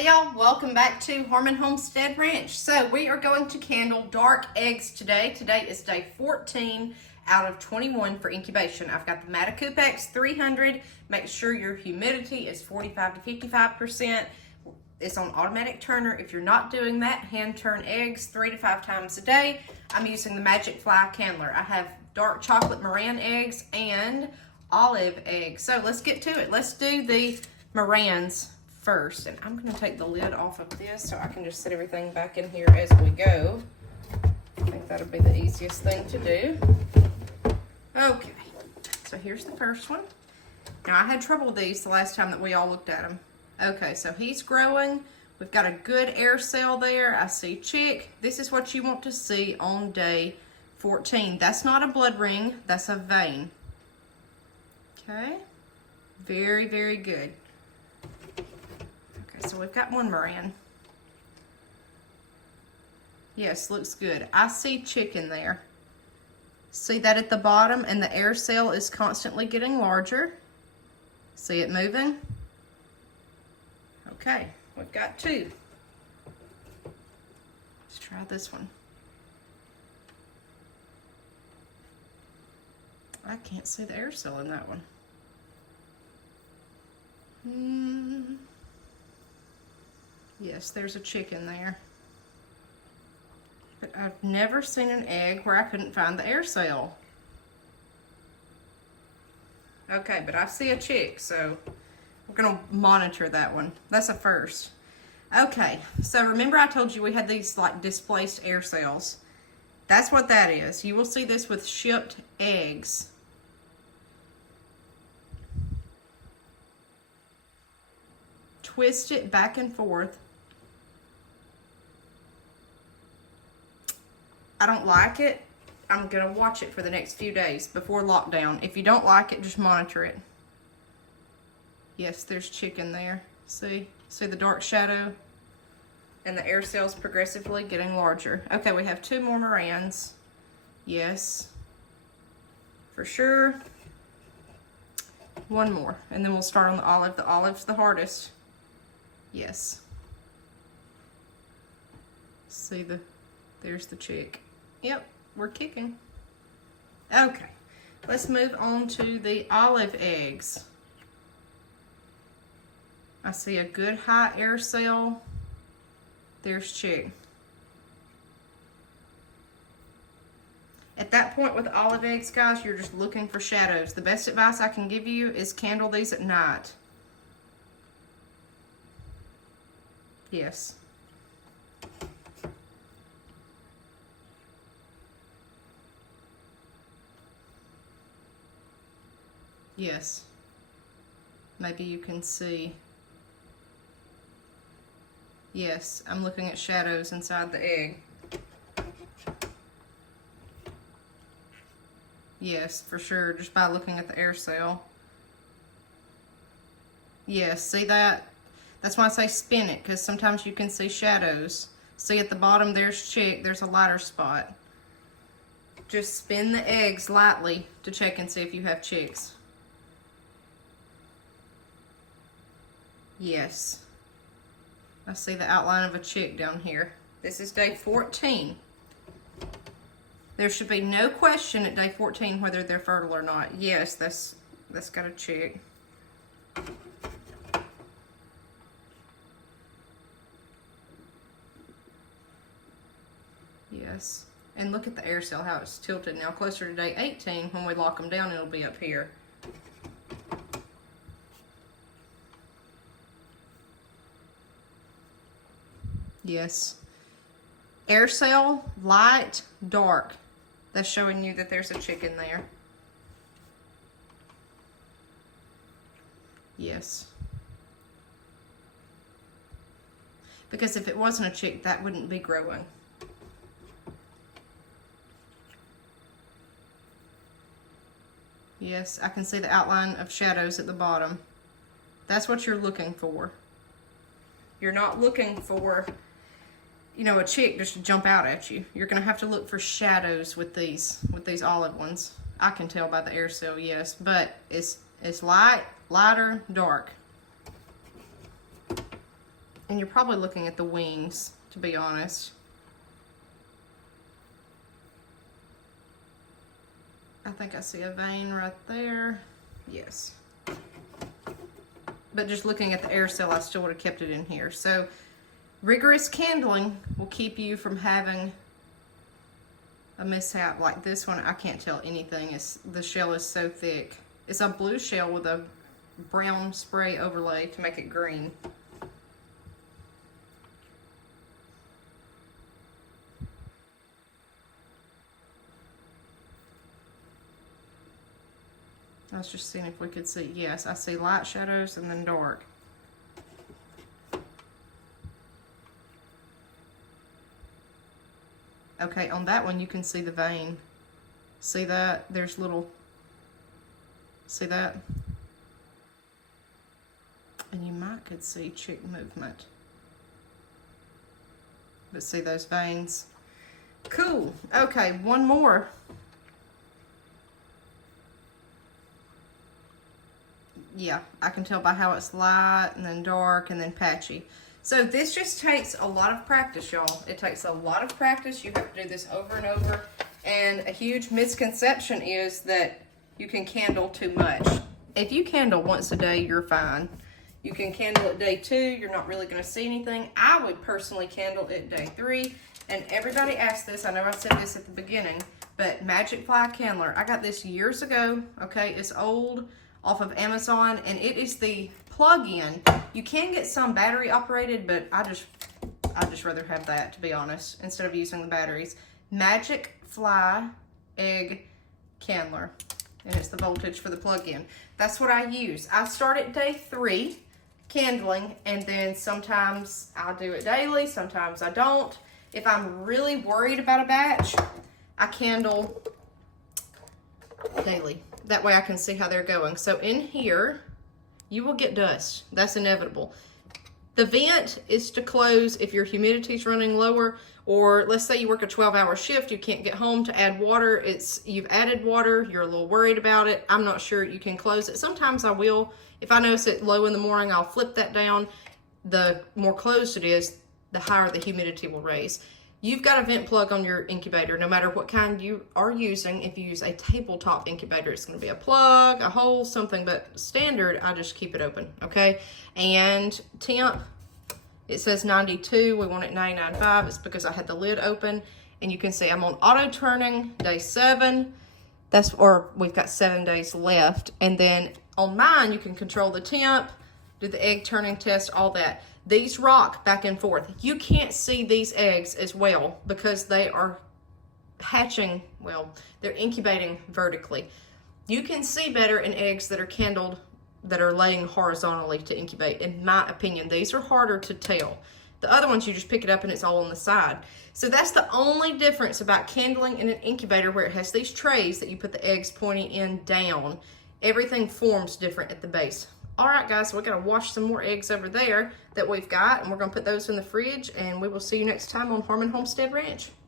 Hey y'all, welcome back to Homestead Ranch. So we are going to candle dark eggs today. Today is day 14 out of 21 for incubation. I've got the Matacoup X 300. Make sure your humidity is 45 to 55%. It's on automatic turner. If you're not doing that, hand turn eggs 3 to 5 times a day. I'm using the Magic Fly Candler. I have dark chocolate Marans eggs and olive eggs. So let's get to it. Let's do the Marans first, and I'm going to take the lid off of this so I can just set everything back in here as we go. I think that'll be the easiest thing to do. Okay, so here's the first one. Now I had trouble with these the last time that we all looked at them. Okay, so he's growing. We've got a good air cell there. I see chick. This is what you want to see on day 14. That's not a blood ring, that's a vein. Okay, very, very good. So we've got one Maran. Yes, looks good. I see chicken there. See that at the bottom, and the air cell is constantly getting larger. See it moving? Okay, we've got two. Let's try this one. I can't see the air cell in that one. Yes, there's a chicken there. But I've never seen an egg where I couldn't find the air cell. Okay, but I see a chick, so we're gonna monitor that one. That's a first. Okay, so remember I told you we had these like displaced air cells. That's what that is. You will see this with shipped eggs. Twist it back and forth. I don't like it. I'm gonna watch it for the next few days before lockdown. If you don't like it, just monitor it. Yes, there's chicken there. See the dark shadow? And the air cells progressively getting larger. Okay, we have two more Marans. Yes, for sure. One more, and then we'll start on the olive. The olive's the hardest. Yes. See there's the chick. Yep, we're kicking. Okay, let's move on to the olive eggs. I see a good high air cell. There's chick. At that point with olive eggs, guys, you're just looking for shadows. The best advice I can give you is candle these at night. Yes. Yes. Maybe you can see. Yes, I'm looking at shadows inside the egg. Yes, for sure, just by looking at the air cell. Yes, see that? That's why I say spin it, because sometimes you can see shadows. See at the bottom there's chick, there's a lighter spot. Just spin the eggs lightly to check and see if you have chicks. Yes. I see the outline of a chick down here. This is day 14. There should be no question at day 14 whether they're fertile or not. Yes, that's got a chick. Yes. And look at the air cell, how it's tilted now. Closer to day 18, when we lock them down, it'll be up here. Yes. Air cell, light, dark. That's showing you that there's a chick in there. Yes. Because if it wasn't a chick, that wouldn't be growing. Yes, I can see the outline of shadows at the bottom. That's what you're looking for. You're not looking for, you know, a chick just to jump out at you. You're gonna have to look for shadows with these olive ones. I can tell by the air cell, yes, but it's light, lighter, dark. And you're probably looking at the wings, to be honest. I think I see a vein right there. Yes. But just looking at the air cell, I still would have kept it in here. So rigorous candling will keep you from having a mishap like this one. I can't tell anything. The shell is so thick. It's a blue shell with a brown spray overlay to make it green. I was just seeing if we could see. Yes, I see light shadows and then dark. Okay, on that one you can see the vein. See that? There's little, see that? And you might could see chick movement. But see those veins? Cool. Okay, one more. Yeah, I can tell by how it's light and then dark and then patchy. So this just takes a lot of practice, y'all. It takes a lot of practice. You have to do this over and over. And a huge misconception is that you can candle too much. If you candle once a day, you're fine. You can candle at day 2. You're not really going to see anything. I would personally candle at day 3. And everybody asks this. I know I said this at the beginning, but Magic Fly Candler. I got this years ago. Okay, it's old, off of Amazon, and it is the plug-in. You can get some battery operated, but I just rather have that, to be honest, instead of using the batteries. Magic Fly Egg Candler, and it's the voltage for the plug-in. That's what I use. I start at day 3 candling, and then sometimes I'll do it daily, sometimes I don't. If I'm really worried about a batch, I candle daily. That way I can see how they're going. So in here, you will get dust. That's inevitable. The vent is to close if your humidity is running lower, or let's say you work a 12-hour shift, you can't get home to add water. You've added water, you're a little worried about it. I'm not sure you can close it. Sometimes I will. If I notice it low in the morning, I'll flip that down. The more closed it is, the higher the humidity will raise. You've got a vent plug on your incubator, no matter what kind you are using. If you use a tabletop incubator, it's going to be a plug, a hole, something, but standard, I just keep it open, okay? And temp, it says 92. We want it 99.5. It's because I had the lid open. And you can see I'm on auto turning, day 7. We've got 7 days left. And then on mine, you can control the temp, do the egg turning test, all that. These rock back and forth. You can't see these eggs as well because they are hatching, well, they're incubating vertically. You can see better in eggs that are candled, that are laying horizontally to incubate. In my opinion, these are harder to tell. The other ones, you just pick it up and it's all on the side. So that's the only difference about candling in an incubator, where it has these trays that you put the eggs pointing in down. Everything forms different at the base. All right, guys, so we got to wash some more eggs over there that we've got, and we're going to put those in the fridge, and we will see you next time on Homestead Ranch.